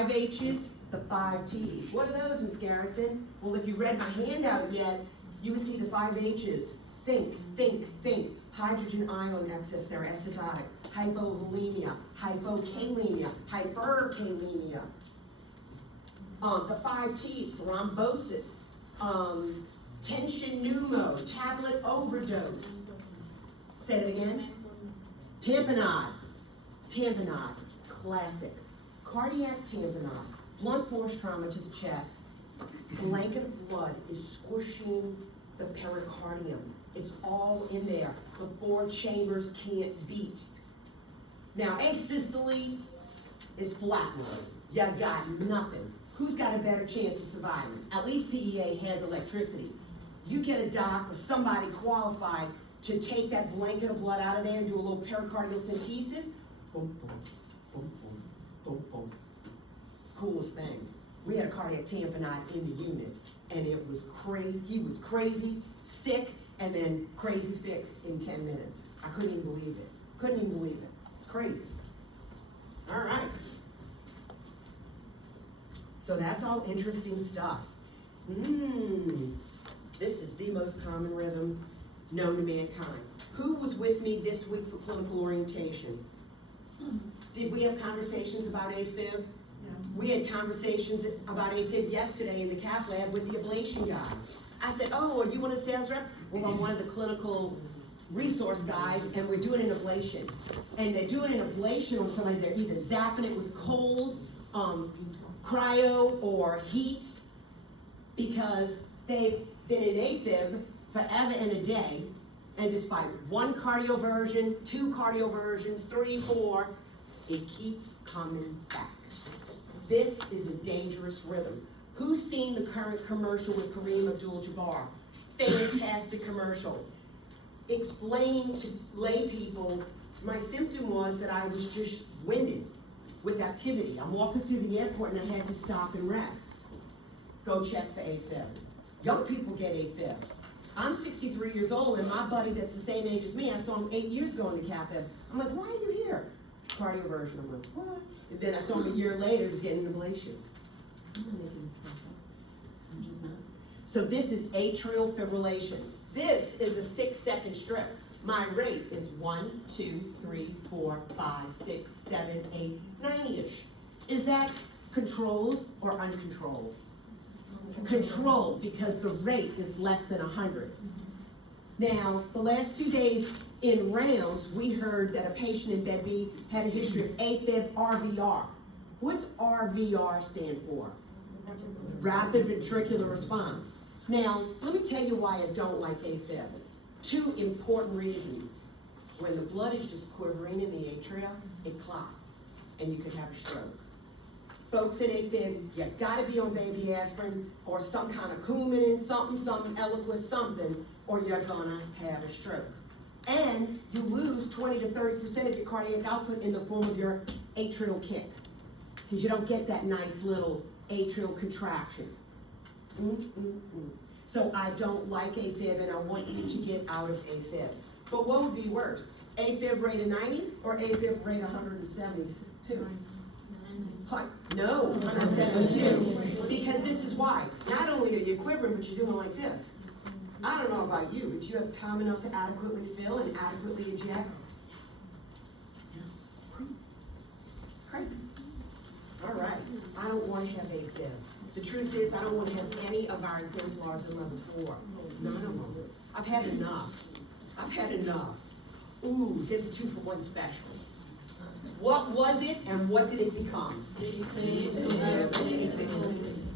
5 H's, the 5 T's. What are those, Ms. Garrettson? Well, if you read my handout yet, you would see the 5 H's. Think, think, think. Hydrogen ion excess, they're acidotic. Hypovolemia, hypokalemia, hyperkalemia. The 5 T's, thrombosis, tension pneumo, tablet overdose. Say it again. Tamponade. Tamponade, classic. Cardiac tamponade, blunt force trauma to the chest. Blanket of blood is squishing the pericardium. It's all in there. The 4 chambers can't beat. Now, asystole is flatline. You got nothing. Who's got a better chance of surviving? At least PEA has electricity. You get a doc or somebody qualified to take that blanket of blood out of there and do a little pericardial centesis. Boom, boom, boom, boom, boom, boom. Coolest thing. We had a cardiac tamponade in the unit, and it was crazy. He was crazy, sick, and then crazy fixed in 10 minutes. I couldn't even believe it. Couldn't even believe it. It's crazy. All right. So that's all interesting stuff. This is the most common rhythm known to mankind. Who was with me this week for clinical orientation? Did we have conversations about AFib? Yes. We had conversations about AFib yesterday in the cath lab with the ablation guy. I said, oh, are you one of the sales rep? Well, I'm one of the clinical resource guys, and we're doing an ablation. And they're doing an ablation on somebody, they're either zapping it with cold, cryo, or heat, because they've been in AFib forever and a day, and despite 1 cardioversion, 2 cardioversions, 3, 4, it keeps coming back. This is a dangerous rhythm. Who's seen the current commercial with Kareem Abdul-Jabbar? Fantastic commercial. Explaining to lay people, my symptom was that I was just winded with activity. I'm walking through the airport and I had to stop and rest. Go check for AFib. Young people get AFib. I'm 63 years old, and my buddy that's the same age as me, I saw him 8 years ago in the cath lab. I'm like, why are you here? Cardioversion. I'm like, what? And then I saw him a year later, he was getting an ablation. I'm not making stuff up. I'm just not. So this is atrial fibrillation. This is a 6-second strip. My rate is 1, 2, 3, 4, 5, 6, 7, 8, 90-ish. Is that controlled or uncontrolled? Controlled, because the rate is less than 100. Now, the last 2 days in rounds, we heard that a patient in Bed B had a history of AFib RVR. What's RVR stand for? Rapid ventricular response. Now, let me tell you why I don't like AFib. 2 important reasons. When the blood is just quivering in the atria, it clots, and you could have a stroke. Folks in AFib, you gotta be on baby aspirin or some kind of Coumadin, something, Eliquis, something, or you're gonna have a stroke. And you lose 20 to 30% of your cardiac output in the form of your atrial kick, because you don't get that nice little atrial contraction. So I don't like AFib, and I want you to get out of AFib. But what would be worse? AFib rate of 90 or AFib rate of 172? No, 172. Because this is why. Not only are you quivering, but you're doing like this. I don't know about you, but you have time enough to adequately fill and adequately eject. It's crazy. All right. I don't want to have AFib. The truth is, I don't want to have any of our exemplars in level 4. None of them. I've had enough. I've had enough. Ooh, here's a 2-for-1 special. What was it and what did it become?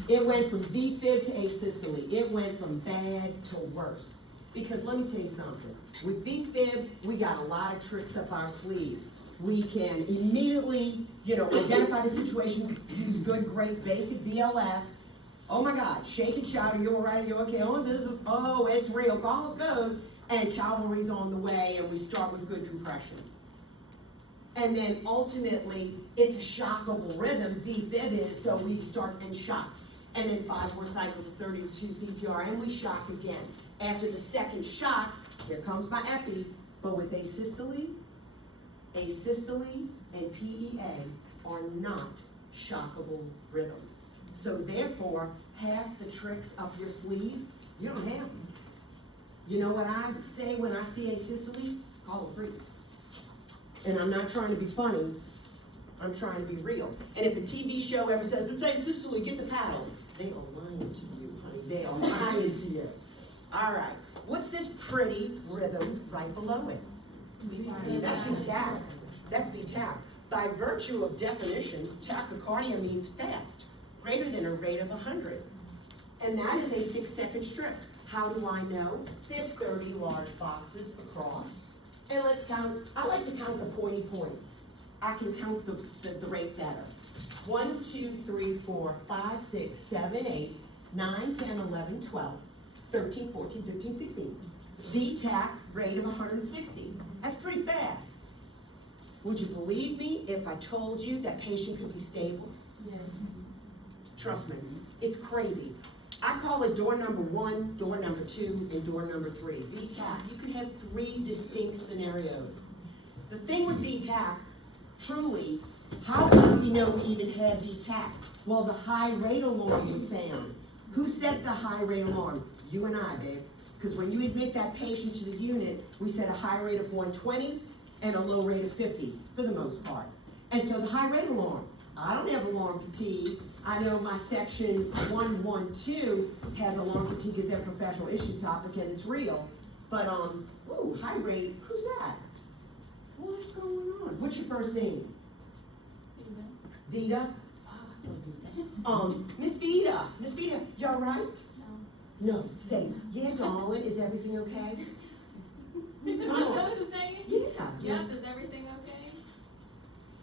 It went from VFib to asystole. It went from bad to worse. Because let me tell you something. With VFib, we got a lot of tricks up our sleeve. We can immediately, identify the situation, use good, great, basic BLS. Oh my God, shake and shout, are you all right, are you okay? Oh, it's real, all it goes. And cavalry's on the way, and we start with good compressions. And then ultimately, it's a shockable rhythm, VFib is, so we start and shock. And then 5 more cycles of 32 CPR, and we shock again. After the second shock, here comes my epi, but with asystole and PEA are not shockable rhythms. So therefore, half the tricks up your sleeve, you don't have them. You know what I say when I see a Sicily? Call a priest. And I'm not trying to be funny, I'm trying to be real. And if a TV show ever says, it's a Sicily, get the paddles, they are lying to you, honey. They are lying to you. All right, what's this pretty rhythm right below it? That's V-tach. That's V-tach. By virtue of definition, tachycardia means fast, greater than a rate of 100. And that is a 6-second strip. How do I know? There's 30 large boxes across. And let's count, I like to count the pointy points. I can count the rate better. 1, 2, 3, 4, 5, 6, 7, 8, 9, 10, 11, 12, 13, 14, 15, 16. V-tach rate of 160. That's pretty fast. Would you believe me if I told you that patient could be stable? Yes. Trust me, it's crazy. I call it door number 1, door number 2, and door number 3. V-tach, you could have 3 distinct scenarios. The thing with V-tach, truly, how did we know we even had V-tach? Well, the high rate alarm would sound. Who set the high rate alarm? You and I, babe. Because when you admit that patient to the unit, we set a high rate of 120 and a low rate of 50, for the most part. And so the high rate alarm, I don't have alarm fatigue. I know my section 112 has alarm fatigue as their professional issues topic, and it's real. But, ooh, high rate, who's that? What's going on? What's your first name? Vita? Miss Vita. Miss Vita, you all right? No. Say, yeah, darling, is everything okay? Am I supposed to say it? Yeah. Yep, is everything okay?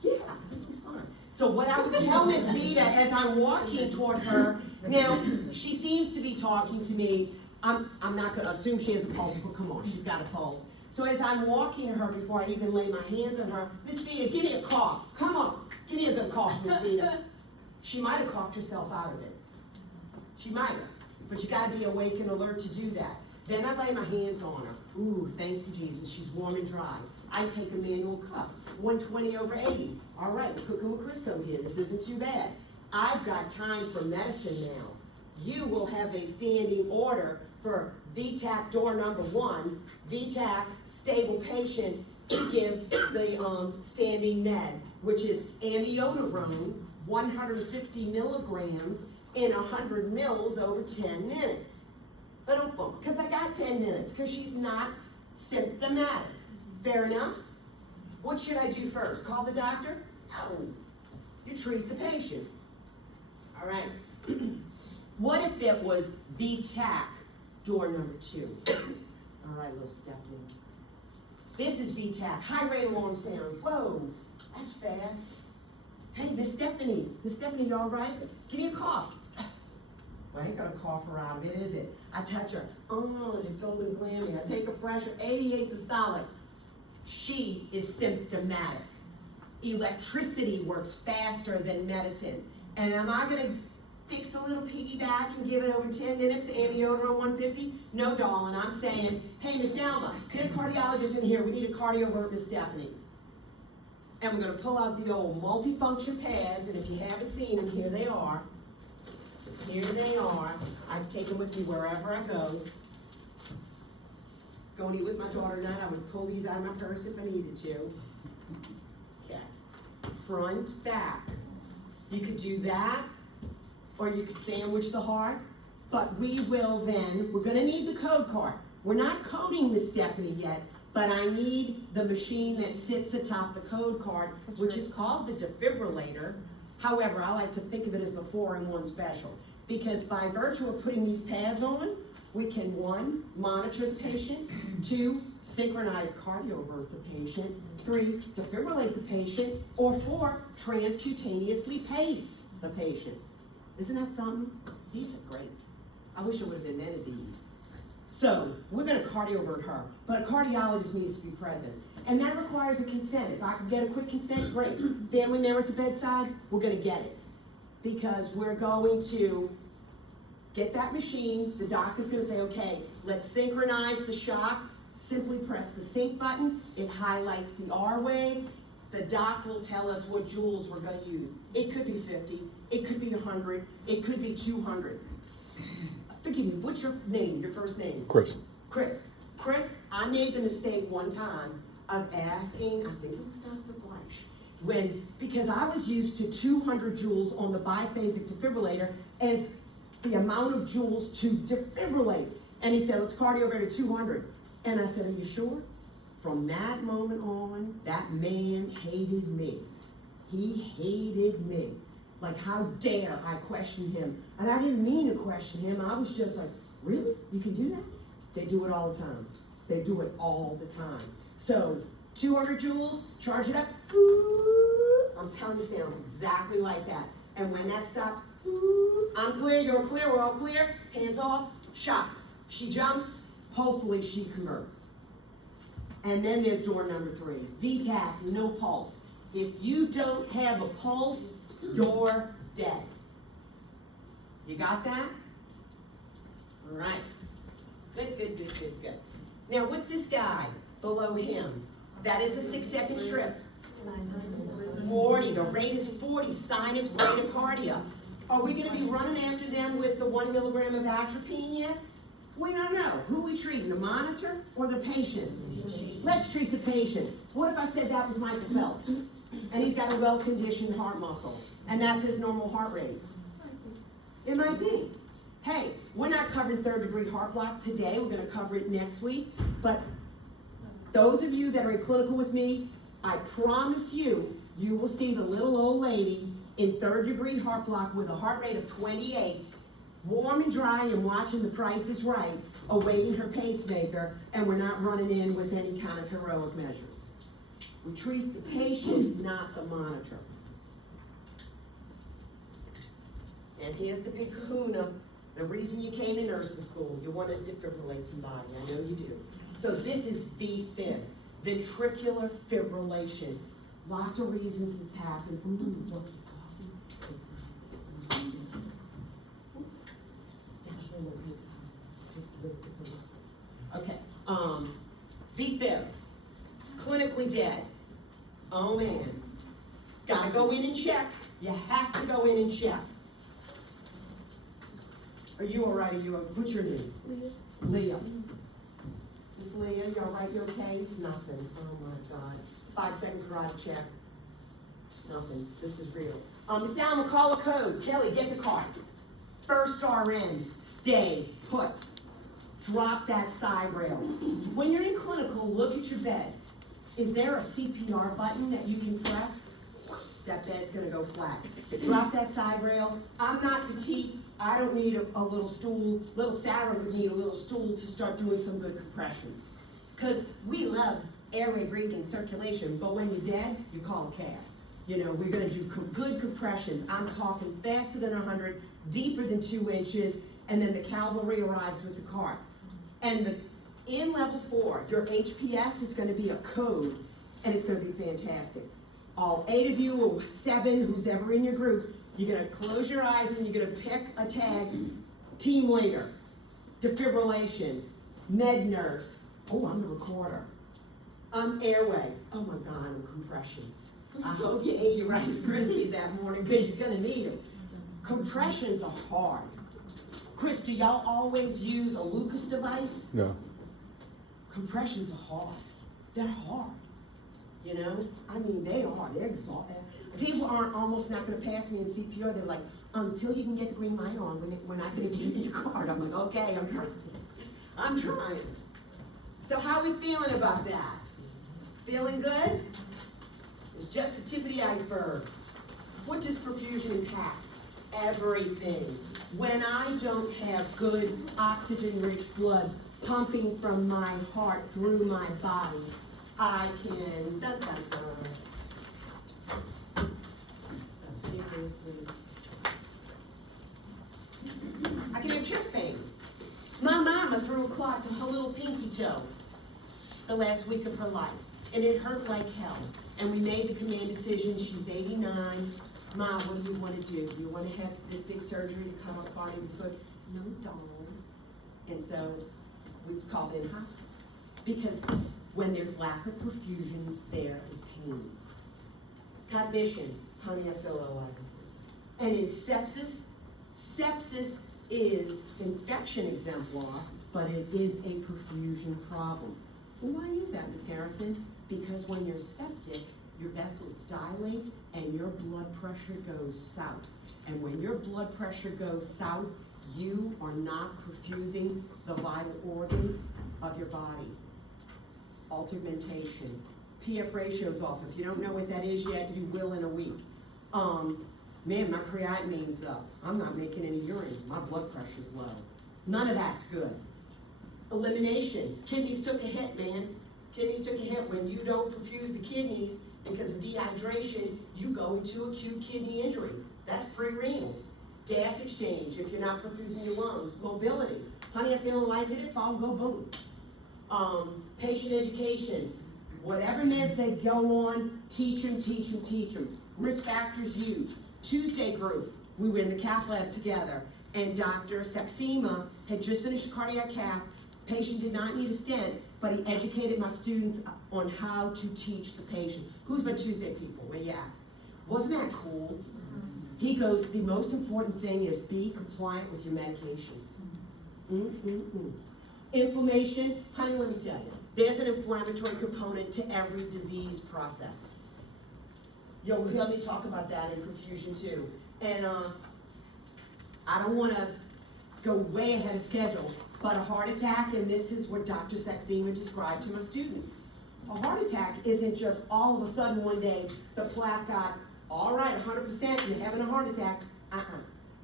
Yeah, everything's fine. So what I would tell Miss Vita as I'm walking toward her, now, she seems to be talking to me. I'm not gonna assume she has a pulse, but come on, she's got a pulse. So as I'm walking to her before I even lay my hands on her, Miss Vita, give me a cough. Come on, give me a good cough, Miss Vita. She might have coughed herself out of it. She might have, but you gotta be awake and alert to do that. Then I lay my hands on her. Ooh, thank you, Jesus, she's warm and dry. I take a manual cuff, 120/80. All right, we're cooking with Crisco here, this isn't too bad. I've got time for medicine now. You will have a standing order for V-tach door number 1, V-tach stable patient, to give the standing med, which is amiodarone, 150 milligrams in 100 mils over 10 minutes. Because I got 10 minutes, because she's not symptomatic. Fair enough? What should I do first? Call the doctor? No. You treat the patient. All right. What if it was V-tach door number 2? All right, little Stephanie. This is V-tach, high rate alarm sound. Whoa, that's fast. Hey, Miss Stephanie, you all right? Give me a cough. Well, I ain't gonna cough her out of it, is it? I touch her. Oh, it's golden clammy. I take her pressure, 88 systolic. She is symptomatic. Electricity works faster than medicine. And am I gonna fix a little piggyback and give it over 10 minutes to amiodarone 150? No, darling, I'm saying, hey, Miss Alma, get a cardiologist in here. We need a cardiovert, Miss Stephanie. And we're gonna pull out the old multifunction pads, and if you haven't seen them, here they are. Here they are. I take them with me wherever I go. Go and eat with my daughter tonight. I would pull these out of my purse if I needed to. Okay. Front, back. You could do that, or you could sandwich the heart. But we will then, we're gonna need the code card. We're not coding Miss Stephanie yet, but I need the machine that sits atop the code card, which is called the defibrillator. However, I like to think of it as the 4-in-1 special, because by virtue of putting these pads on, we can 1, monitor the patient, 2, synchronize cardiovert the patient, 3, defibrillate the patient, or 4, transcutaneously pace the patient. Isn't that something? These are great. I wish I would have invented these. So, we're gonna cardiovert her, but a cardiologist needs to be present. And that requires a consent. If I can get a quick consent, great. Family member at the bedside, we're gonna get it. Because we're going to get that machine, the doc is gonna say, okay, let's synchronize the shock. Simply press the sync button, it highlights the R wave. the doc will tell us what joules we're gonna use. It could be 50, it could be 100, it could be 200. Forgive me, what's your name, your first name? Chris. Chris. Chris, I made the mistake one time of asking, I think it was Dr. Blash, because I was used to 200 joules on the biphasic defibrillator as the amount of joules to defibrillate. And he said, let's cardiovert to 200. And I said, are you sure? From that moment on, that man hated me. He hated me. Like, how dare I question him? And I didn't mean to question him. I was just like, really? You can do that? They do it all the time. They do it all the time. So, 200 joules, charge it up. I'm telling you, sounds exactly like that. And when that stops, I'm clear, you're clear, we're all clear. Hands off, shot. She jumps, hopefully she converts. And then there's door number 3, VTAC, no pulse. If you don't have a pulse, you're dead. You got that? All right. Good, good, good, good, good. Now, what's this guy below him? That is a 6-second strip. 40, the rate is 40, sinus bradycardia. Are we gonna be running after them with the 1 milligram of atropine yet? We don't know. Who are we treating, the monitor or the patient? Let's treat the patient. What if I said that was Michael Phelps, and he's got a well-conditioned heart muscle, and that's his normal heart rate? It might be. Hey, we're not covering 3rd-degree heart block today. We're gonna cover it next week, but those of you that are in clinical with me, I promise you, you will see the little old lady in 3rd-degree heart block with a heart rate of 28, warm and dry and watching The Price is Right, awaiting her pacemaker, and we're not running in with any kind of heroic measures. We treat the patient, not the monitor. And here's the big kahuna. The reason you came to nursing school, you want to defibrillate somebody, I know you do. So this is VFib, ventricular fibrillation. Lots of reasons it's happened. Ooh, what are you coughing? It's okay, VFib, clinically dead. Oh man, gotta go in and check. You have to go in and check. Are you all right? What's your name? Leah. Miss Leah, you all right? You okay? Nothing. Oh my God. 5-second carotid check. Nothing. This is real. Miss Alma, call a code. Kelly, get the card. First RN, stay put. Drop that side rail. When you're in clinical, look at your beds. Is there a CPR button that you can press? That bed's gonna go flat. Drop that side rail. I'm not petite. I don't need a little stool. Little Sarah would need a little stool to start doing some good compressions. Because we love airway breathing, circulation, but when you're dead, you call a cab. You know, we're gonna do good compressions. I'm talking faster than 100, deeper than 2 inches, and then the cavalry arrives with the cart. And in level 4, your HPS is gonna be a code, and it's gonna be fantastic. All 8 of you, or 7, who's ever in your group, you're gonna close your eyes and you're gonna pick a tag, team leader, defibrillation, med nurse. Oh, I'm the recorder. I'm airway. Oh my God, I'm compressions. I hope you ate your Rice Krispies that morning because you're gonna need them. Compressions are hard. Chris, do y'all always use a Lucas device? No. Compressions are hard. They're hard. You know? I mean, they are. They're exhausting. People aren't almost not going to pass me in CPR. They're like, until you can get the green light on, we're not going to give you your card. I'm like, okay, I'm trying. I'm trying. So how are we feeling about that? Feeling good? It's just the tip of the iceberg. What does perfusion impact? Everything. When I don't have good oxygen-rich blood pumping from my heart through my body, I can, seriously, I can have chest pain. My mama threw a clot to her little pinky toe the last week of her life, and it hurt like hell. And we made the command decision, she's 89. Ma, what do you want to do? Do you want to have this big surgery to cut off part of your foot? No, don't. And so we called in hospice. Because when there's lack of perfusion, there is pain. Cognition, honey, I feel alive. And in sepsis, sepsis is infection exemplar, but it is a perfusion problem. Well, why is that, Ms. Carrington? Because when you're septic, your vessels dilate and your blood pressure goes south. And when your blood pressure goes south, you are not perfusing the vital organs of your body. Altermentation. PF ratio's off. If you don't know what that is yet, you will in a week. Man, my creatinine's up. I'm not making any urine. My blood pressure's low. None of that's good. Elimination. Kidneys took a hit, man. Kidneys took a hit. When you don't perfuse the kidneys because of dehydration, you go into acute kidney injury. That's pre-renal. Gas exchange, if you're not perfusing your lungs. Mobility. Honey, I'm feeling lightheaded, fall, go boom. Patient education. Whatever meds they go on, teach them, teach them, teach them. Risk factors huge. Tuesday group, we were in the cath lab together, and Dr. Saxima had just finished a cardiac cath. Patient did not need a stent, but he educated my students on how to teach the patient. Who's my Tuesday people? Where you at? Wasn't that cool? He goes, the most important thing is be compliant with your medications. Inflammation, honey, let me tell you, there's an inflammatory component to every disease process. You'll hear me talk about that in perfusion too. And I don't wanna go way ahead of schedule, but a heart attack, and this is what Dr. Saxima described to my students. A heart attack isn't just all of a sudden one day the plaque got, all right, 100%, you're having a heart attack.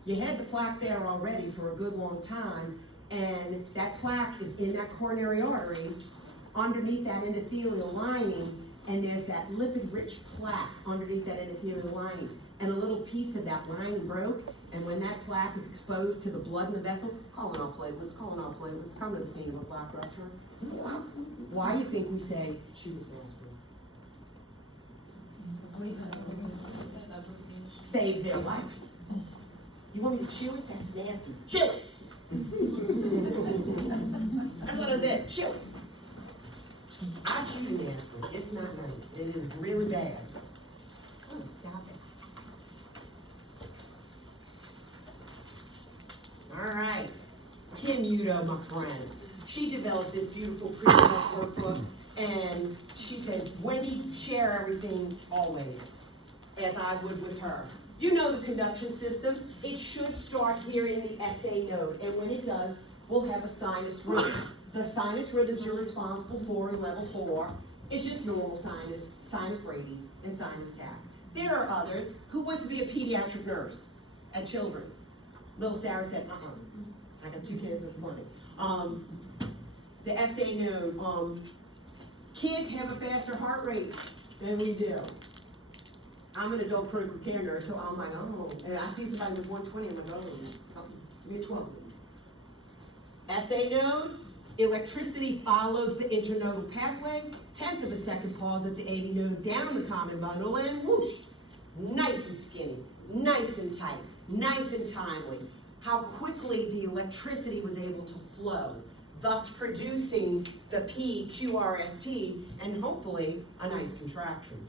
You had the plaque there already for a good long time, and that plaque is in that coronary artery, underneath that endothelial lining, and there's that lipid-rich plaque underneath that endothelial lining. And a little piece of that lining broke, and when that plaque is exposed to the blood in the vessel, calling all platelets, come to the scene of a plaque rupture. Why do you think we say, chew this aspirin? Save their life. You want me to chew it? That's nasty. Chew it! That's what I said, chew it. I chew an aspirin. It's not nice. It is really bad. Oh, stop it. All right. Kim Udo, my friend. She developed this beautiful pre-test workbook, and she said, Wendy, share everything always, as I would with her. You know the conduction system. It should start here in the SA node, and when it does, we'll have a sinus rhythm. The sinus rhythms you're responsible for in level 4 is just normal sinus, sinus Brady, and sinus tach. There are others. Who wants to be a pediatric nurse at Children's? Little Sarah said, I got 2 kids, that's funny. The SA node, kids have a faster heart rate than we do. I'm an adult critical care nurse, so I'm like, oh, and I see somebody with 120, I'm like, oh, something, give me 12. SA node, electricity follows the internodal pathway, 1/10 of a second pause at the AV node down the common bundle, and whoosh, nice and skinny, nice and tight, nice and timely. How quickly the electricity was able to flow, thus producing the PQRST and hopefully a nice contraction.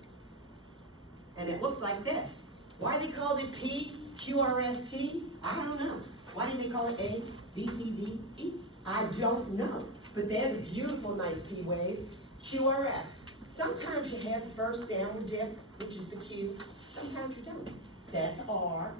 And it looks like this. Why they called it PQRST? I don't know. Why didn't they call it A, B, C, D, E? I don't know. But there's a beautiful, nice P wave. QRS. Sometimes you have first downward dip, which is the Q. Sometimes you don't. That's R.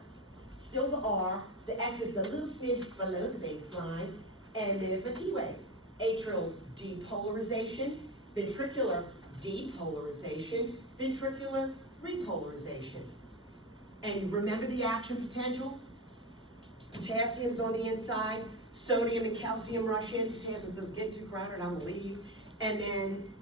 Still the R. The S is the little smidge below the baseline. And there's the T wave. Atrial depolarization, ventricular depolarization, ventricular repolarization. And remember the action potential? Potassium's on the inside, sodium and calcium rush in. Potassium says, get too crowded, I'm gonna leave. And then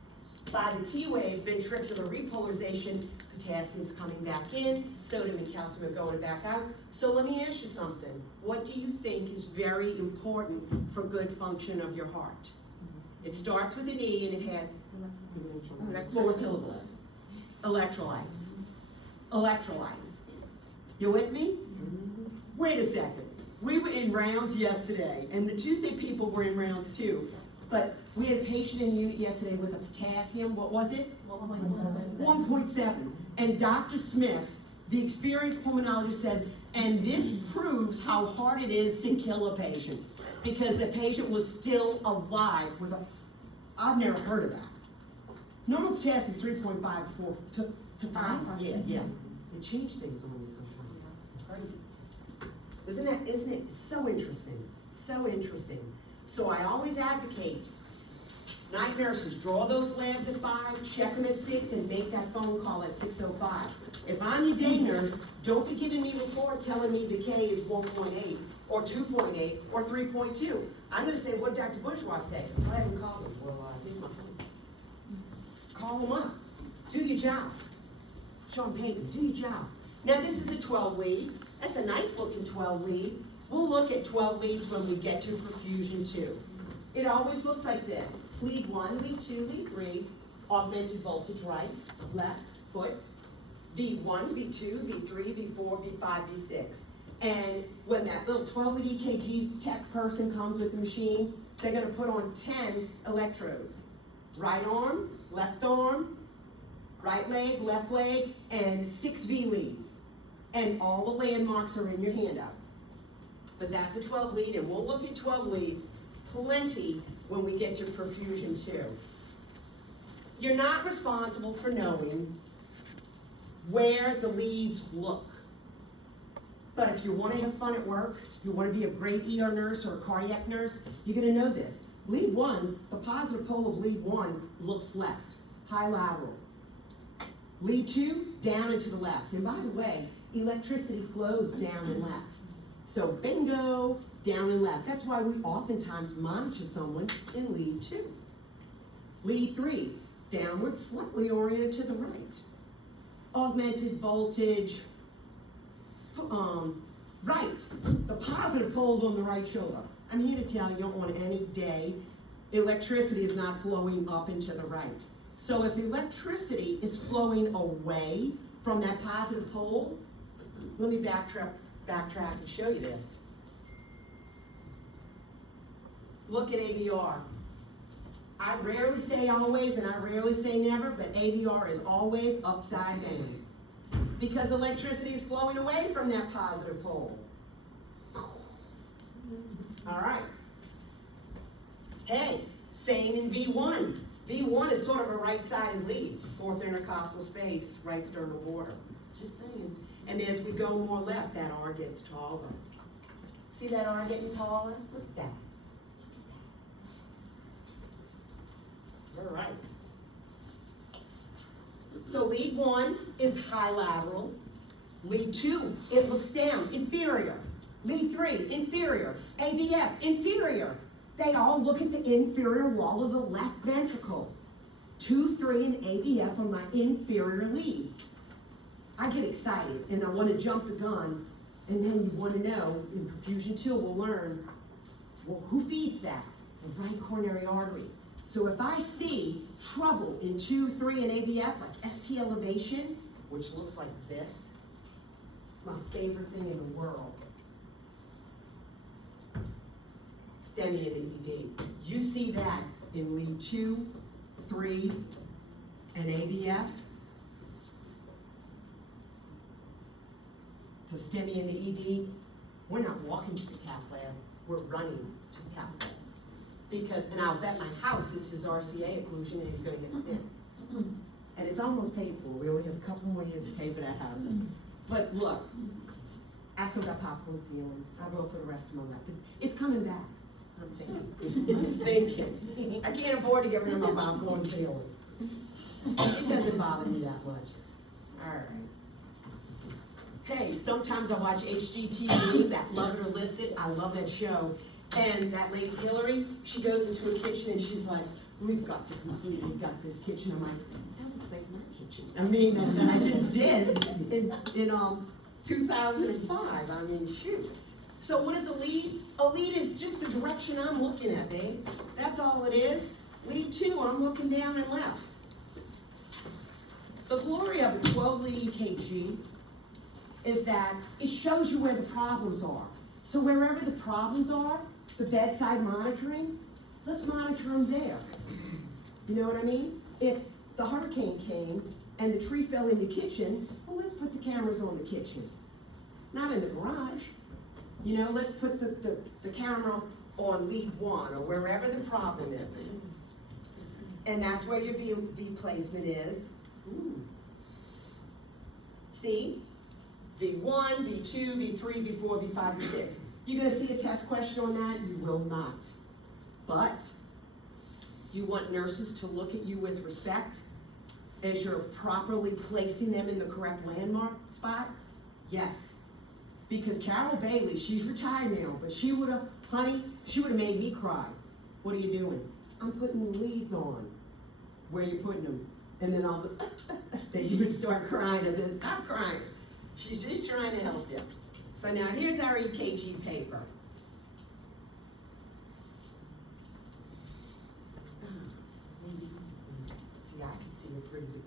by the T wave, ventricular repolarization, potassium's coming back in, sodium and calcium are going back out. So let me ask you something. What do you think is very important for good function of your heart? It starts with an E and it has 4 syllables. Electrolytes. Electrolytes. You with me? Wait a second. We were in rounds yesterday, and the Tuesday people were in rounds too. But we had a patient in unit yesterday with a potassium, what was it? 1.7. And Dr. Smith, the experienced pulmonologist, said, and this proves how hard it is to kill a patient, because the patient was still alive with a, I've never heard of that. Normal potassium 3.5 to 5. Yeah. It changed things on me sometimes. It's crazy. Isn't it? It's so interesting. So interesting. So I always advocate, night nurses, draw those labs at 5, check them at 6, and make that phone call at 6:05. If I'm your day nurse, don't be giving me a report telling me the K is 1.8, or 2.8, or 3.2. I'm gonna say, what did Dr. Bourgeois say? I haven't called him. Well, here's my phone. Call him up. Do your job. Sean Payton, do your job. Now this is a 12 lead. That's a nice looking 12 lead. We'll look at 12 leads when we get to perfusion 2. It always looks like this. Lead 1, lead 2, lead 3, augmented voltage right, left, foot, V1, V2, V3, V4, V5, V6. And when that little 12 lead EKG tech person comes with the machine, they're gonna put on 10 electrodes. Right arm, right leg, left leg, and 6 V leads. And all the landmarks are in your handout. But that's a 12 lead, and we'll look at 12 leads plenty when we get to perfusion 2. You're not responsible for knowing where the leads look. But if you want to have fun at work, you want to be a great ER nurse or a cardiac nurse, you're going to know this. Lead 1, the positive pole of lead 1 looks left, high lateral. Lead 2, down and to the left. And by the way, electricity flows down and left. So bingo, down and left. That's why we oftentimes monitor someone in lead 2. Lead 3, downward, slightly oriented to the right. Augmented voltage, right. The positive pole's on the right shoulder. I'm here to tell you on any day, electricity is not flowing up and to the right. So if electricity is flowing away from that positive pole, let me backtrack to show you this. Look at AVR. I rarely say always and I rarely say never, but AVR is always upside down because electricity is flowing away from that positive pole. All right. Hey, same in V1. V1 is sort of a right-sided lead, fourth intercostal space, right sternal border. Just saying. And as we go more left, that R gets taller. See that R getting taller? Look at that. All right. So lead 1 is high lateral. Lead 2, it looks down, inferior. Lead 3, inferior. AVF, inferior. They all look at the inferior wall of the left ventricle. 2, 3, and AVF are my inferior leads. I get excited and I want to jump the gun, and then you want to know, in perfusion 2, we'll learn, well, who feeds that? The right coronary artery. So if I see trouble in 2, 3, and AVF, like ST elevation, which looks like this, it's my favorite thing in the world. STEMI and ED. You see that in lead 2, 3, and AVF. So STEMI and the ED, we're not walking to the cath lab, we're running to the cath lab. Because, and I'll bet my house it's his RCA occlusion and he's gonna get stent. And it's almost paid for. We only have a couple more years to pay for that house. But look, I still got popcorn ceiling. I'll go for the rest of my life. It's coming back. I'm thinking. I can't afford to get rid of my popcorn ceiling. It doesn't bother me that much. All right. Hey, sometimes I watch HGTV, that Love It or List It. I love that show. And that lady Hillary, she goes into a kitchen and she's like, we've got to completely gut this kitchen. I'm like, that looks like my kitchen. I mean, that I just did in 2005. I mean, shoot. So what is a lead? A lead is just the direction I'm looking at, babe. That's all it is. Lead 2, I'm looking down and left. The glory of a 12 lead EKG is that it shows you where the problems are. So wherever the problems are, the bedside monitoring, let's monitor them there. You know what I mean? If the hurricane came and the tree fell in the kitchen, well, let's put the cameras on the kitchen, not in the garage. You know, let's put the camera on lead 1 or wherever the problem is. And that's where your V placement is. Ooh. See? V1, V2, V3, V4, V5, V6. You gonna see a test question on that? You will not. But you want nurses to look at you with respect as you're properly placing them in the correct landmark spot? Yes. Because Carol Bailey, she's retired now, but she would've, honey, she would've made me cry. What are you doing? I'm putting the leads on. Where you putting them? And then I'll go, then you would start crying. I said, stop crying. She's just trying to help you. So now here's our EKG paper. See, I can see it pretty good.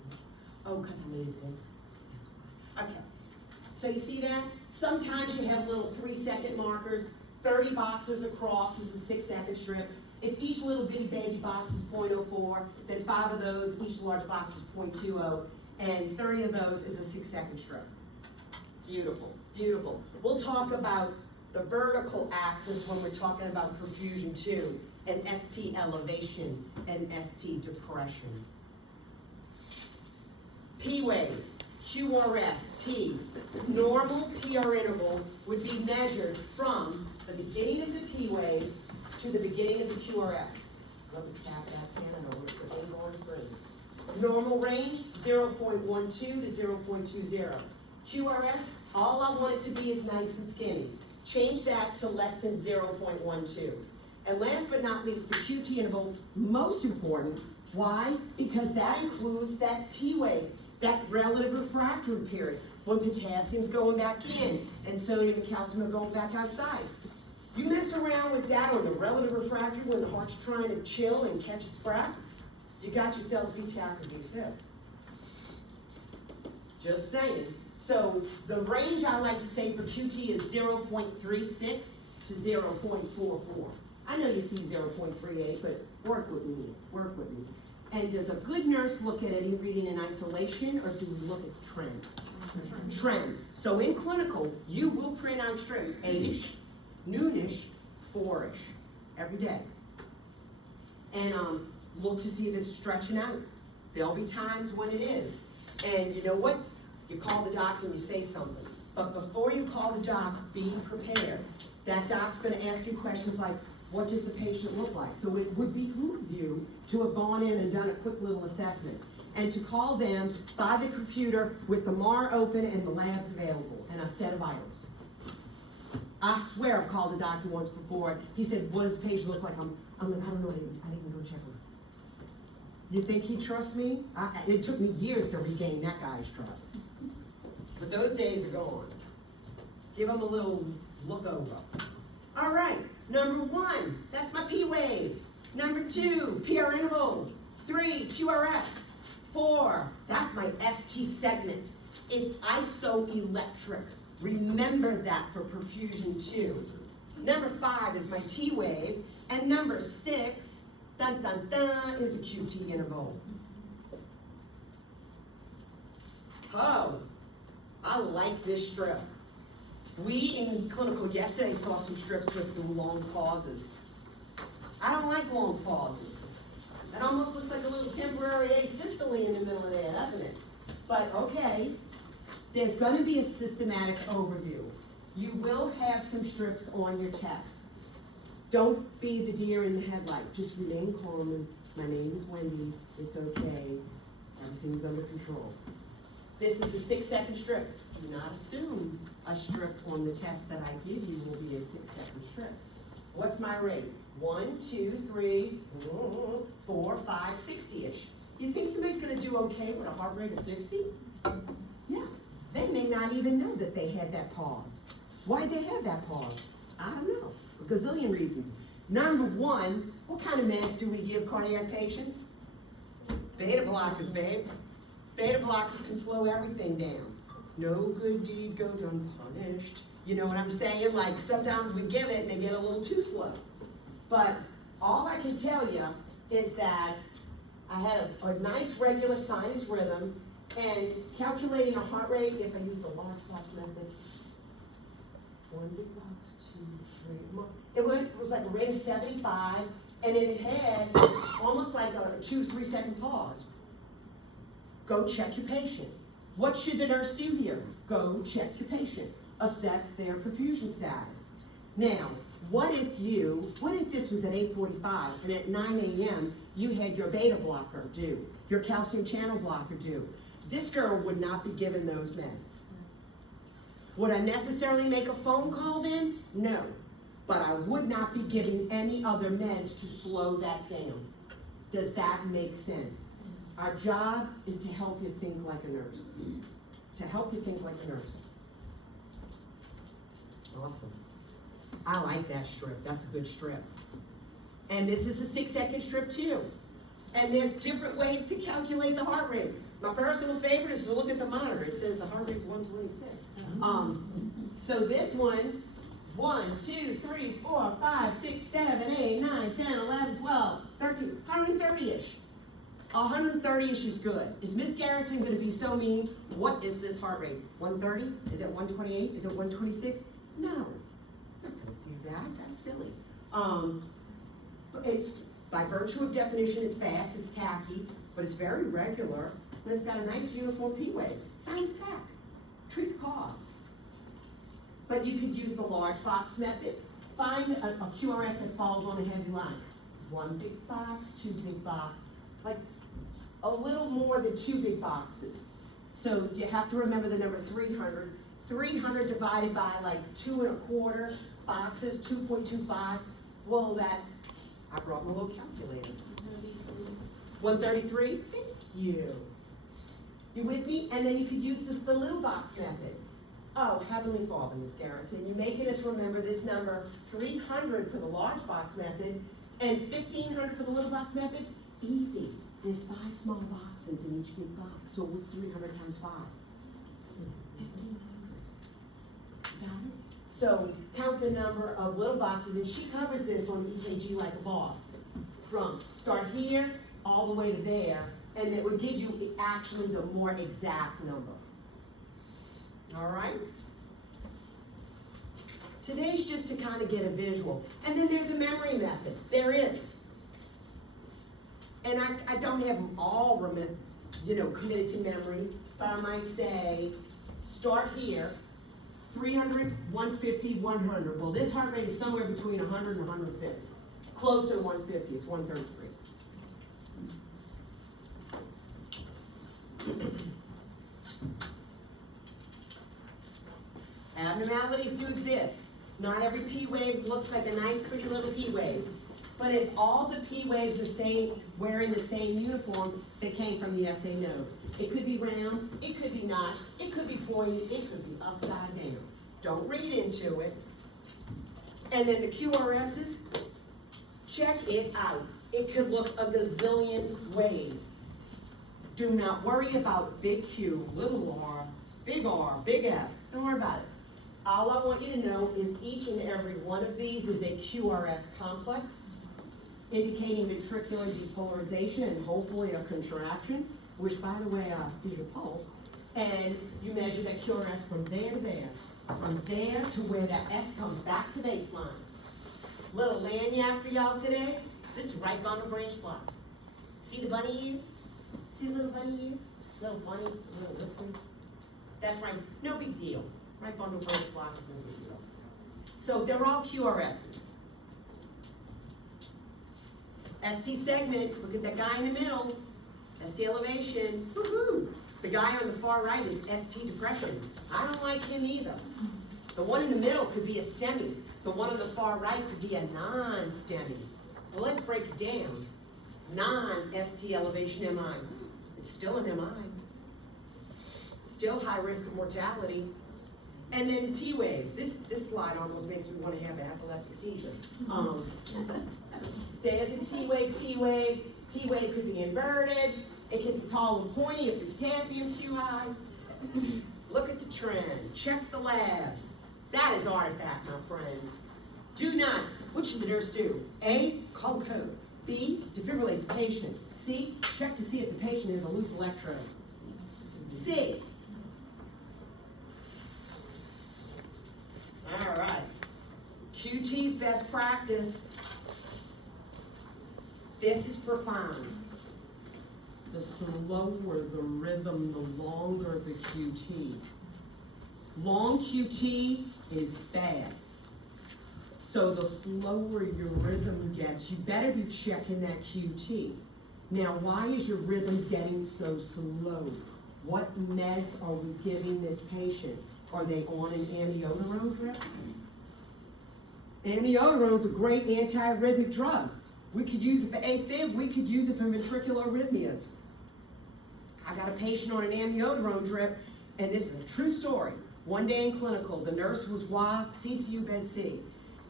Oh, because I made it big. That's why. Okay. So you see that? Sometimes you have little 3-second markers. 30 boxes across is a 6-second strip. If each little bitty baby box is 0.04, then 5 of those, each large box is 0.20, and 30 of those is a 6-second strip. Beautiful, beautiful. We'll talk about the vertical axis when we're talking about perfusion too, and ST elevation and ST depression. P wave, QRS, T. Normal PR interval would be measured from the beginning of the P wave to the beginning of the QRS. Let me tap that pen and I'll put things on the screen. Normal range, 0.12 to 0.20. QRS, all I want it to be is nice and skinny. Change that to less than 0.12. And last but not least, the QT interval, most important. Why? Because that includes that T wave, that relative refractory period, when potassium's going back in and sodium and calcium are going back outside. You mess around with that or the relative refractory when the heart's trying to chill and catch its breath, you got yourselves V-tach or V-fib. Just saying. So the range I like to say for QT is 0.36 to 0.44. I know you see 0.38, but work with me, work with me. And does a good nurse look at any reading in isolation, or do we look at the trend? Trend. So in clinical, you will print out strips, 8-ish, noonish, 4-ish, every day. And look to see if it's stretching out. There'll be times when it is. And you know what? You call the doc and you say something. But before you call the doc, be prepared. That doc's gonna ask you questions like, what does the patient look like? So it would behoove you to have gone in and done a quick little assessment. And to call them by the computer with the MAR open and the labs available and a set of vitals. I swear I've called a doctor once before. He said, what does the patient look like? I'm like, I don't know, I didn't go check him. You think he trusts me? It took me years to regain that guy's trust. But those days are gone. Give him a little look over. All right, number 1, that's my P wave. Number 2, PR interval. 3, QRS. 4, that's my ST segment. It's isoelectric. Remember that for perfusion too. Number 5 is my T wave, and number 6, dun dun dun, is the QT interval. Oh, I like this strip. We in clinical yesterday saw some strips with some long pauses. I don't like long pauses. It almost looks like a little temporary asystole in the middle of there, doesn't it? But okay, there's gonna be a systematic overview. You will have some strips on your test. Don't be the deer in the headlight. Just remain calm and my name is Wendy. It's okay. Everything's under control. This is a 6-second strip. Do not assume a strip on the test that I give you will be a 6-second strip. What's my rate? 1, 2, 3, 4, 5, 60-ish. You think somebody's gonna do okay with a heart rate of 60? Yeah. They may not even know that they had that pause. Why'd they have that pause? I don't know. A gazillion reasons. Number 1, what kind of meds do we give cardiac patients? Beta blockers, babe. Beta blockers can slow everything down. No good deed goes unpunished. You know what I'm saying? Like sometimes we give it and they get a little too slow. But all I can tell you is that I had a nice regular sinus rhythm And calculating a heart rate, if I use the large box method, 1 big box, 2, 3, more. It was like a rate of 75, and it had almost like a 2-3 second pause. Go check your patient. What should the nurse do here? Go check your patient. Assess their perfusion status. Now, what if this was at 8:45 and at 9 a.m. you had your beta blocker due, your calcium channel blocker due? This girl would not be given those meds. Would I necessarily make a phone call then? No. But I would not be giving any other meds to slow that down. Does that make sense? Our job is to help you think like a nurse. To help you think like a nurse. Awesome. I like that strip. That's a good strip. And this is a 6-second strip too. And there's different ways to calculate the heart rate. My personal favorite is to look at the monitor. It says the heart rate's 126. So this one, 1, 2, 3, 4, 5, 6, 7, 8, 9, 10, 11, 12, 13, 130-ish. 130-ish is good. Is Miss Garrettson going to be so mean? What is this heart rate? 130? Is it 128? Is it 126? No. I'm not going to do that. That's silly. It's, by virtue of definition, it's fast, it's tacky, but it's very regular, and it's got a nice uniform P waves. Science tack. Treat the cause. But you could use the large box method. Find a QRS that falls on a heavy line. 1 big box, 2 big box, like a little more than 2 big boxes. So you have to remember the number 300. 300 divided by like 2 1/4 boxes, 2.25. Well, I brought my little calculator. 133? Thank you. You with me? And then you could use the little box method. Oh, Heavenly Father, Ms. Garrison, you're making us remember this number, 300 for the large box method, and 1,500 for the little box method. Easy. There's 5 small boxes in each big box. So what's 300 times 5? 1,500. Got it? So count the number of little boxes, and she covers this on EKG like a boss. From start here all the way to there, and it would give you actually the more exact number. All right? Today's just to kind of get a visual. And then there's a memory method. There is. And I don't have them all committed to memory, but I might say, start here, 300, 150, 100. Well, this heart rate is somewhere between 100 and 150. Closer to 150, it's 133. Abnormalities do exist. Not every P wave looks like a nice, pretty little P wave. But if all the P waves are wearing the same uniform that came from the SA node, it could be round, it could be notched, it could be pointy, it could be upside down. Don't read into it. And then the QRSs, check it out. It could look a gazillion ways. Do not worry about big Q, little r, big S. Don't worry about it. All I want you to know is each and every one of these is a QRS complex, indicating ventricular depolarization and hopefully a contraction, which, by the way, is your pulse. And you measure that QRS from there to there, from there to where that S comes back to baseline. Little lanyard for y'all today. This is right bundle branch block. See the bunny ears? See the little bunny ears? Little bunny, little whiskers? That's right, no big deal. Right bundle branch block is no big deal. So they're all QRSs. ST segment, look at that guy in the middle. ST elevation, woohoo. The guy on the far right is ST depression. I don't like him either. The one in the middle could be a STEMI. The one on the far right could be a non-STEMI. Well, let's break it down. Non-ST elevation MI. It's still an MI. Still high risk of mortality. And then T waves. This slide almost makes me want to have an epileptic seizure. There's a T wave. T wave could be inverted. It can be tall and pointy if the potassium's too high. Look at the trend. Check the lab. That is artifact, my friends. Do not. What should the nurse do? A, call code. B, defibrillate the patient. C, check to see if the patient has a loose electrode. C. All right. QT's best practice. This is profound. The slower the rhythm, the longer the QT. Long QT is bad. So the slower your rhythm gets, you better be checking that QT. Now, why is your rhythm getting so slow? What meds are we giving this patient? Are they on an amiodarone drip? Amiodarone's a great antiarrhythmic drug. We could use it for AFib, we could use it for ventricular arrhythmias. I got a patient on an amiodarone drip, and this is a true story. One day in clinical, the nurse was WA, CCU bed C,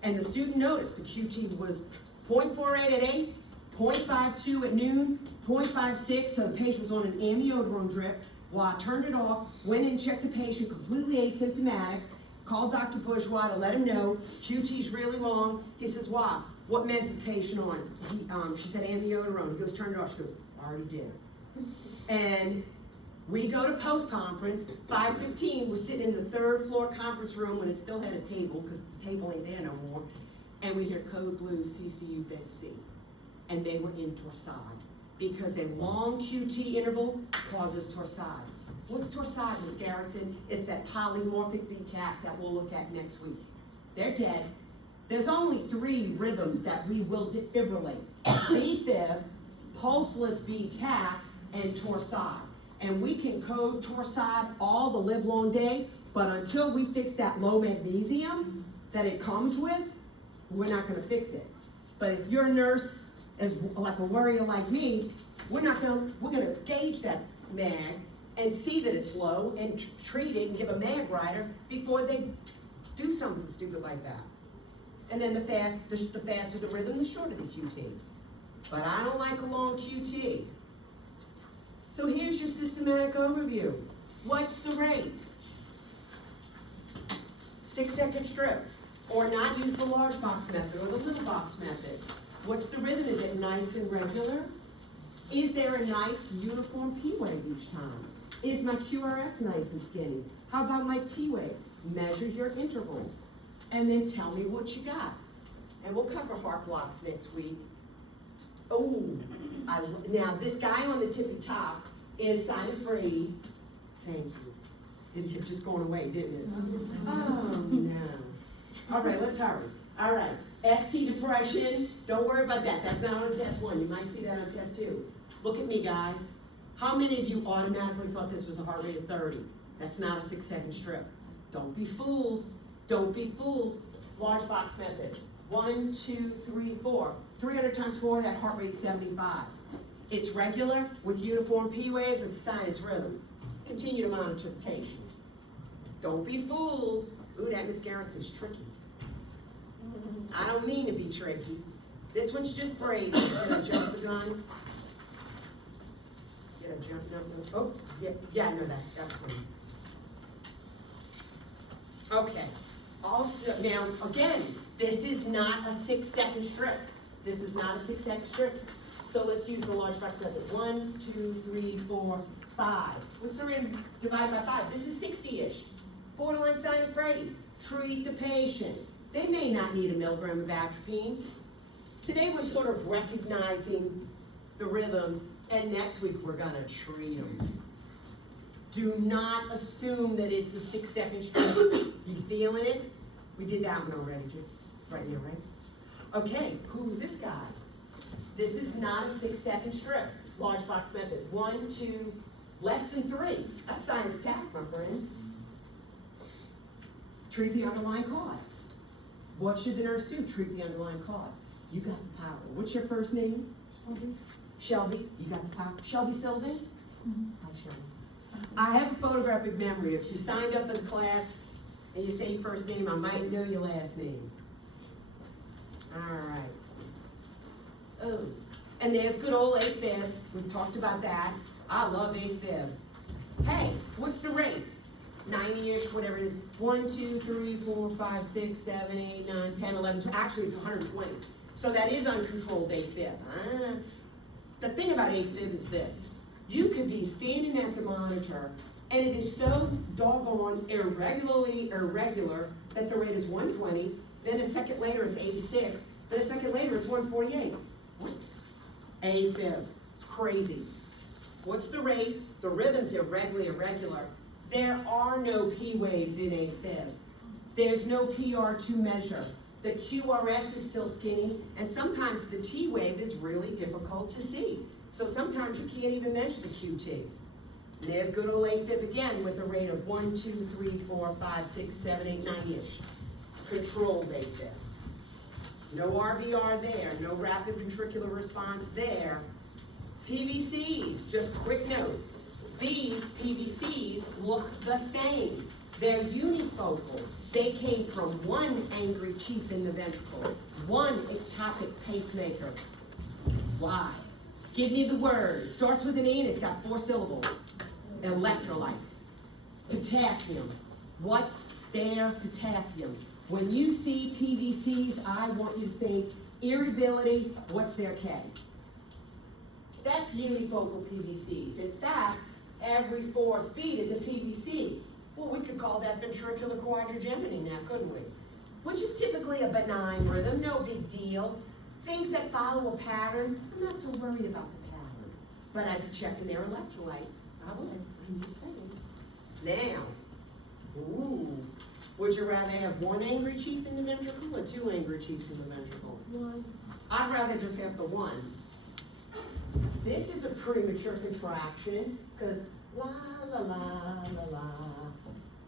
and the student noticed the QT was 0.48 at 8, 0.52 at noon, 0.56, so the patient was on an amiodarone drip. WA turned it off, went in and checked the patient, completely asymptomatic, called Dr. Bourgeois to let him know QT's really long. He says, WA, what meds is the patient on? She said amiodarone. He goes, turn it off. She goes, I already did. And we go to post-conference, 5:15, we're sitting in the third floor conference room when it still had a table, because the table ain't there no more, and we hear code blue CCU bed C. And they were in torsade, because a long QT interval causes torsade. What's torsade, Ms. Garrettson? It's that polymorphic VTAC that we'll look at next week. They're dead. There's only 3 rhythms that we will defibrillate. VFib, pulseless VTAC, and torsade. And we can code torsade all the live long day, but until we fix that low magnesium that it comes with, we're not gonna fix it. But if your nurse is like a worrier like me, we're gonna gauge that mag and see that it's low and treat it and give a mag rider before they do something stupid like that. And then the faster the rhythm, the shorter the QT. But I don't like a long QT. So here's your systematic overview. What's the rate? 6-second strip. Or not use the large box method or the little box method. What's the rhythm? Is it nice and regular? Is there a nice uniform P wave each time? Is my QRS nice and skinny? How about my T wave? Measure your intervals. And then tell me what you got. And we'll cover heart blocks next week. Oh, now this guy on the tippy top is Sinus Brady. Thank you. It had just gone away, didn't it? Oh, no. All right, let's hurry. All right, ST depression, don't worry about that. That's not on test 1. You might see that on test 2. Look at me, guys. How many of you automatically thought this was a heart rate of 30? That's not a 6-second strip. Don't be fooled. Don't be fooled. Large box method. 1, 2, 3, 4. 300 times 4, that heart rate's 75. It's regular with uniform P waves and sinus rhythm. Continue to monitor the patient. Don't be fooled. Ooh, that Miss Garrettson's tricky. I don't mean to be tricky. This one's just brave. Did I jump the gun? Did I jump? No. Oh, yeah, no, that's one. Okay. Also, now, again, this is not a 6-second strip. This is not a 6-second strip. So let's use the large box method. 1, 2, 3, 4, 5. What's the rhythm divided by 5? This is 60-ish. Borderline sinus Brady. Treat the patient. They may not need a milligram of atropine. Today we're sort of recognizing the rhythms, and next week we're gonna treat them. Do not assume that it's a 6-second strip. You feeling it? We did that one already, right here, right? Okay, who's this guy? This is not a 6-second strip. Large box method. 1, 2, less than 3. That's sinus tach, my friends. Treat the underlying cause. What should the nurse do? Treat the underlying cause. You got the power. What's your first name? Shelby. Shelby, you got the power. Shelby Sylvan? Mm-hmm. Hi, Shelby. I have a photographic memory. If you signed up for the class and you say your first name, I might know your last name. All right. Oh, and there's good old AFib. We've talked about that. I love AFib. Hey, what's the rate? 90-ish, whatever it is. 1, 2, 3, 4, 5, 6, 7, 8, 9, 10, 11, 12. Actually, it's 120. So that is uncontrolled AFib. The thing about AFib is this. You could be standing at the monitor And it is so doggone irregularly irregular that the rate is 120, then a second later it's 86, then a second later it's 148. What? AFib. It's crazy. What's the rate? The rhythm's irregularly irregular. There are no P waves in AFib. There's no PR to measure. The QRS is still skinny, and sometimes the T wave is really difficult to see. So sometimes you can't even measure the QT. And there's good old AFib again with a rate of 1, 2, 3, 4, 5, 6, 7, 8, 9-ish. Controlled AFib. No RVR there, no rapid ventricular response there. PVCs, just quick note. These PVCs look the same. They're unifocal. They came from one angry chief in the ventricle, one ectopic pacemaker. Why? Give me the word. Starts with an E and it's got 4 syllables. Electrolytes. Potassium. What's their potassium? When you see PVCs, I want you to think irritability. What's their K? That's unifocal PVCs. In fact, every 4th beat is a PVC. Well, we could call that ventricular quadrigeminy now, couldn't we? Which is typically a benign rhythm, no big deal. Things that follow a pattern, I'm not so worried about the pattern. But I'd be checking their electrolytes. I would, I'm just saying. Now, would you rather have 1 angry chief in the ventricle or 2 angry chiefs in the ventricle? 1. I'd rather just have the 1. This is a premature contraction, because la la la la la.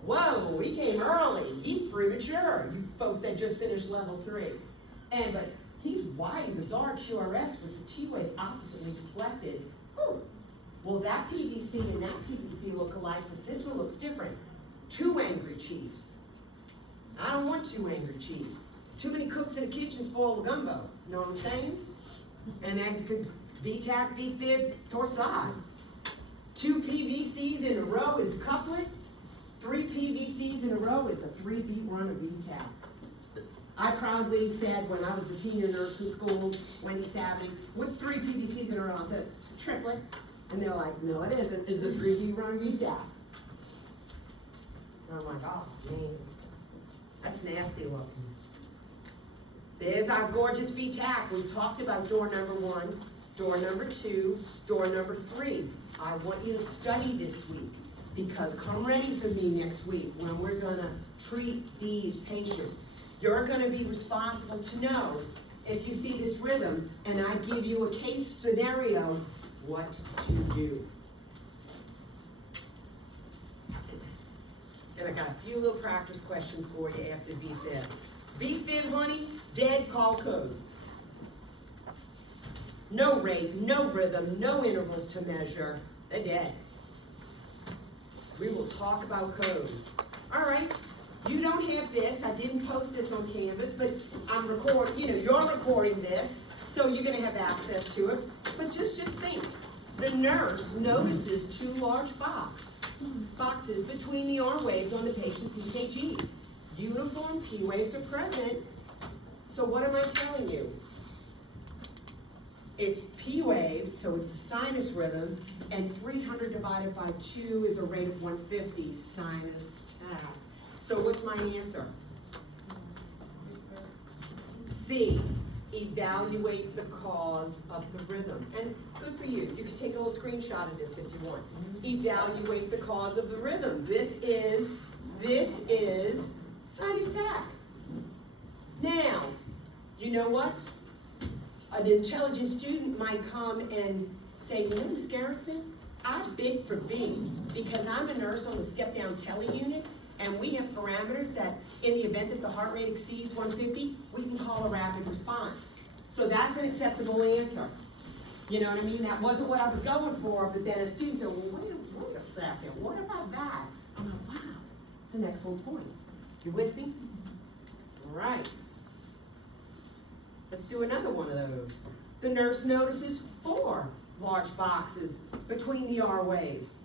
Whoa, he came early. He's premature. You folks that just finished level 3. But he's wide, bizarre QRS with the T wave oppositely deflected. Whew. Well, that PVC and that PVC look alike, but this one looks different. 2 angry chiefs. I don't want 2 angry chiefs. Too many cooks in the kitchen spoil the gumbo. You know what I'm saying? And then could VTAC, VFib, torsade. 2 PVCs in a row is a couplet. 3 PVCs in a row is a 3-beat run of VTAC. I proudly said when I was a senior nurse in school, Wendy Savity, what's 3 PVCs in a row? I said, triplet. And they're like, no, it isn't. It's a 3-beat run of VTAC. And I'm like, oh, man, that's nasty looking. There's our gorgeous VTAC. We've talked about door number 1, door number 2, door number 3. I want you to study this week, because come ready for me next week when we're gonna treat these patients. You're gonna be responsible to know if you see this rhythm and I give you a case scenario, what to do. And I got a few little practice questions for you after VFib. VFib, honey, dead call code. No rate, no rhythm, no intervals to measure. They're dead. We will talk about codes. All right, you don't have this. I didn't post this on Canvas, but I'm recording, you're recording this, so you're gonna have access to it. But just think, the nurse notices 2 large boxes between the R waves on the patient's EKG. Uniform P waves are present. So what am I telling you? It's P waves, so it's a sinus rhythm, and 300 divided by 2 is a rate of 150, sinus tap. So what's my answer? C, evaluate the cause of the rhythm. And good for you, you can take a little screenshot of this if you want. Evaluate the cause of the rhythm. This is sinus tap. Now, you know what? An intelligent student might come and say, Ms. Gerritsen, I bid for B because I'm a nurse on the step-down tele unit, and we have parameters that in the event that the heart rate exceeds 150, we can call a rapid response. So that's an acceptable answer. You know what I mean? That wasn't what I was going for, but then a student said, well, wait a second, what about that? I'm like, wow, it's an excellent point. You with me? All right. Let's do another one of those. The nurse notices 4 large boxes between the R waves.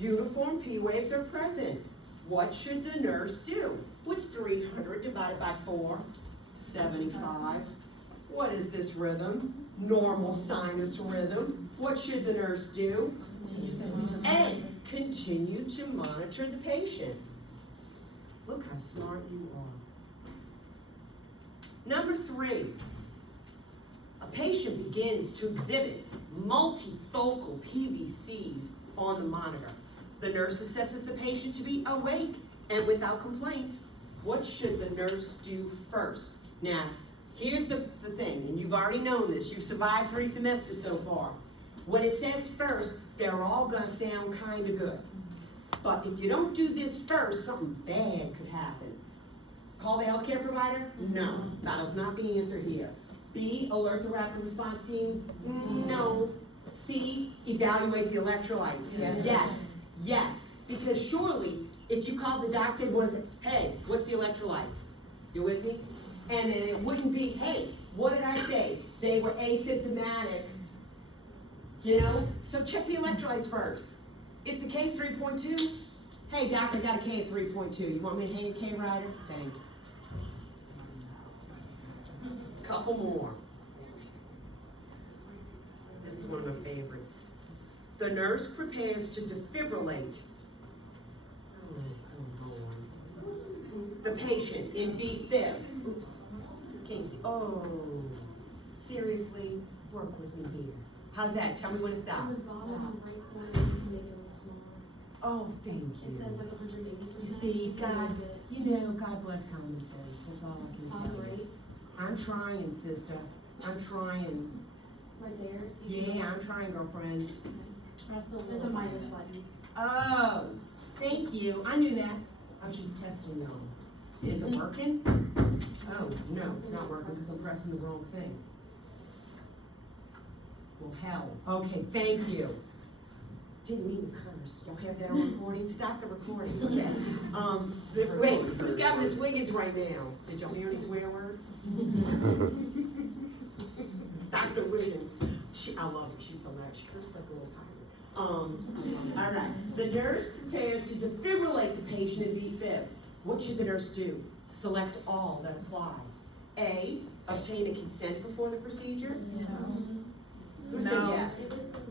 Uniform P waves are present. What should the nurse do? What's 300 divided by 4? 75. What is this rhythm? Normal sinus rhythm. What should the nurse do? A. continue to monitor the patient. Look how smart you are. Number 3, a patient begins to exhibit multifocal PVCs on the monitor. The nurse assesses the patient to be awake and without complaints. What should the nurse do first? Now, here's the thing, and you've already known this. You've survived 3 semesters so far. When it says first, they're all gonna sound kinda good. But if you don't do this first, something bad could happen. Call the healthcare provider? No, that is not the answer here. B, alert the rapid response team? No. C, evaluate the electrolytes? Yes. Because surely, if you called the doctor, was it, hey, what's the electrolytes? You with me? And then it wouldn't be, hey, what did I say? They were asymptomatic. You know? So check the electrolytes first. If the K's 3.2, hey doc, I got a K at 3.2. You want me to hang a K rider? Thank you. Couple more. This is one of my favorites. The nurse prepares to defibrillate the patient in V-fib. Oops, can't see. Oh, seriously, work with me here. How's that? Tell me when to stop. On the bottom right corner, you can make it a little smaller. Oh, thank you. It says like 180%. You see, God, you know, God bless common sense. That's all I can tell you. I'm trying, sister. I'm trying. Right there. So Yeah, I'm trying, girlfriend. Press the, it's a minus button. Oh, thank you. I knew that. I was just testing though. Is it working? Oh, no, it's not working because I'm pressing the wrong thing. Well, hell. Okay, thank you. Didn't mean to curse. Y'all have that on recording? Stop the recording. Okay. Wait, who's got Miss Wiggins right now? Did y'all hear any swear words? Dr. Williams. I love her. She's hilarious. She cursed like a little pirate. All right. The nurse prepares to defibrillate the patient in V-fib. What should the nurse do? Select all that apply. A, obtain a consent before the procedure. Who said yes?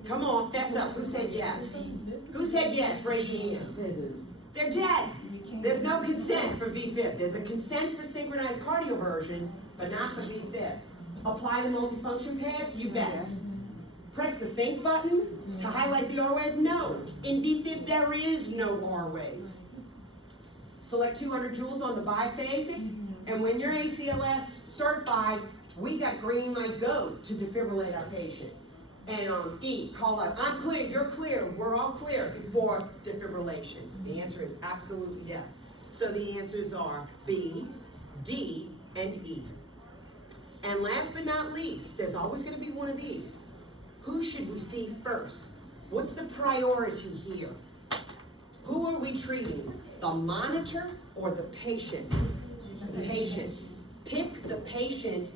Come on, fess up. Who said yes? Who said yes? Raise your hand. They're dead. There's no consent for V-fib. There's a consent for synchronized cardioversion, but not for V-fib. Apply the multifunction pads? You bet. Press the sync button to highlight the R wave? No. In V-fib, there is no R wave. Select 200 joules on the biphasic, and when you're ACLS certified, we got green light go to defibrillate our patient. And E, call out, I'm clear, you're clear, we're all clear before defibrillation. The answer is absolutely yes. So the answers are B, D, and E. And last but not least, there's always going to be one of these. Who should receive first? What's the priority here? Who are we treating? The monitor or the patient? The patient. Pick the patient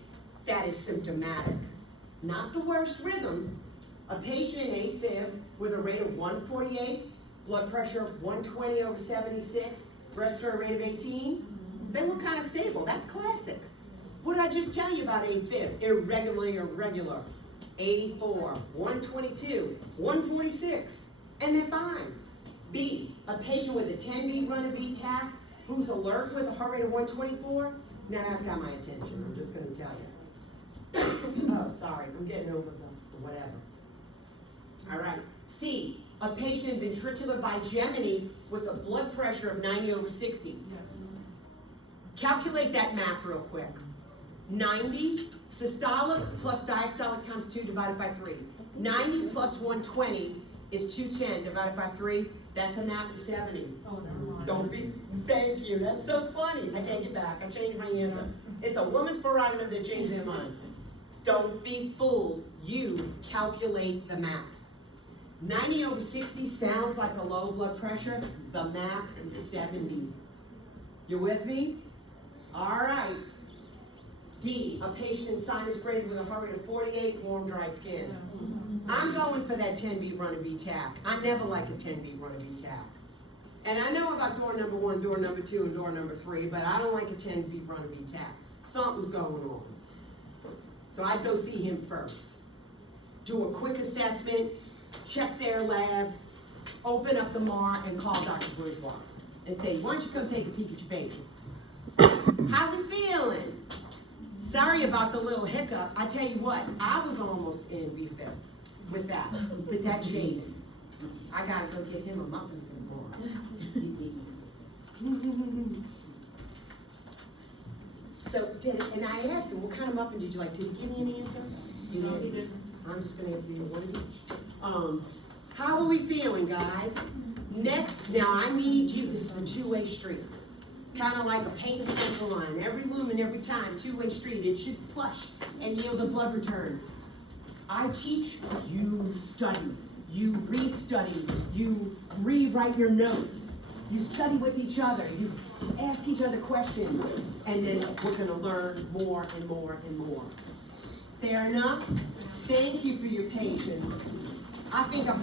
that is symptomatic. Not the worst rhythm. A patient in AFib with a rate of 148, blood pressure of 120 over 76, respiratory rate of 18, they look kind of stable. That's classic. What did I just tell you about AFib? Irregularly irregular. 84, 122, 146, and they're fine. B, a patient with a 10 beat run of beat tach who's alert with a heart rate of 124, now that's got my attention, I'm just gonna tell you. Oh, sorry, I'm getting over the whatever. All right, C, a patient in ventricular bigeminy with a blood pressure of 90 over 60. Calculate that map real quick. 90 systolic plus diastolic times 2 divided by 3. 90 plus 120 is 210 divided by 3. That's a map of 70. Oh, never mind. Don't be, thank you, that's so funny. I take it back, I changed my answer. It's a woman's prerogative to change their mind. Don't be fooled, you calculate the map. 90 over 60 sounds like a low blood pressure. The map is 70. You with me? All right. D, a patient in sinus breathing with a heart rate of 48, warm, dry skin. I'm going for that 10 beat run of beat tach. I never like a 10 beat run of beat tach. And I know about door number 1, door number 2, and door number 3, but I don't like a 10 beat run of beat tach. Something's going on. So I'd go see him first. Do a quick assessment, check their labs, open up the MAR and call Dr. Bourgeois and say, why don't you come take a peek at your baby? How we feeling? Sorry about the little hiccup. I tell you what, I was almost in refit with that Chase. I gotta go get him a muffin for him. So, and I asked him, what kind of muffin did you like? Did he give me an answer? No, he didn't. I'm just gonna have to do one each. How are we feeling, guys? Next, now I need you, this is a two-way street. Kind of like a paint and stencil line. Every lumen, every time, two-way street. It should flush and yield a blood return. I teach, you study. You re-study. You rewrite your notes. You study with each other. You ask each other questions. And then we're gonna learn more and more and more. Fair enough? Thank you for your patience. I think I've